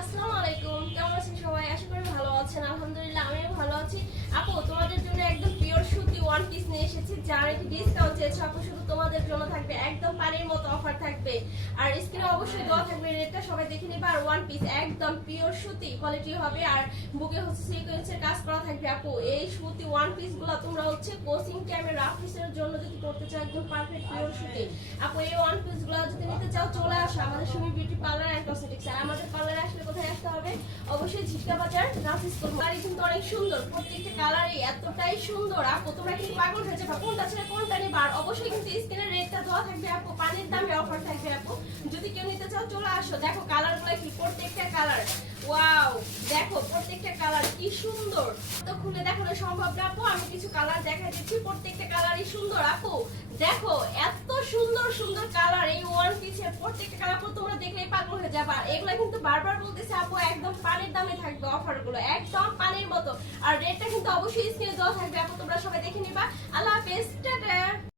আসসালামু আলাইকুম, কেমন আছেন সবাই? আশা করি ভালো আছেন। আলহামদুলিল্লাহ আমিও ভালো আছি। আপু, তোমাদের জন্য একদম পিওর সুতি ওয়ান পিস নিয়ে এসেছি। যারা একটু ডিসকাউন্ট চেয়েছো আপু, শুধু তোমাদের জন্য থাকবে একদম পানির মতো অফার থাকবে। আর স্ক্রিনে অবশ্যই দেওয়া থাকবে রেটটা, সবাই দেখে নিবা। আর ওয়ান পিস একদম পিওর সুতি কোয়ালিটি হবে, আর বুকে হচ্ছে সিকোয়েন্সের কাজ করা থাকবে। আপু, এই সুতি ওয়ান পিস গুলো তোমরা হচ্ছে কোচিং ক্যামেরা অফিসের জন্য যদি করতে চাও, একদম পারফেক্ট পিওর সুতি। আপু, এই ওয়ান পিস গুলো যদি নিতে চাও চলে আসো আমাদের Sumi beauty parlour and cosmetics. আর আমাদের পার্লারে আসলে কোথায় আসতে হবে? অবশ্যই ঝিটকা বাজার রাফিস স্কুল। কালারই কিন্তু অনেক সুন্দর, প্রত্যেকটা কালারই এতটাই সুন্দর। আপু, তোমরা কিন্তু পাগল হয়ে যাবে কোনটা ছেড়ে কোনটা নিবা। আর অবশ্যই কিন্তু স্ক্রিনের রেটটা দেওয়া থাকবে আপু, পানির দামে অফার থাকবে। আপু, যদি কেউ নিতে চাও চলে আসো। দেখো কালারগুলো কি, প্রত্যেকটা কালার ওয়াও, দেখো প্রত্যেকটা কালার কি সুন্দর। তো খুলে দেখানো সম্ভব না আপু, আমি কিছু কালার দেখা দিচ্ছি। প্রত্যেকটা কালারই সুন্দর আপু, দেখো এত সুন্দর সুন্দর কালার এই ওয়ান পিসের। প্রত্যেকটা কালার তোমরা দেখলেই পাগল হয়ে যাবে। আর এগুলো কিন্তু বারবার বলতেছে আপু, একদম পানির দামে থাকবে অফার গুলো, একদম পানির মতো। আর রেটটা কিন্তু অবশ্যই স্ক্রিনে দেওয়া থাকবে আপু, তোমরা সবাই দেখে নিবা। আল্লাহ হাফেজ, টাটা।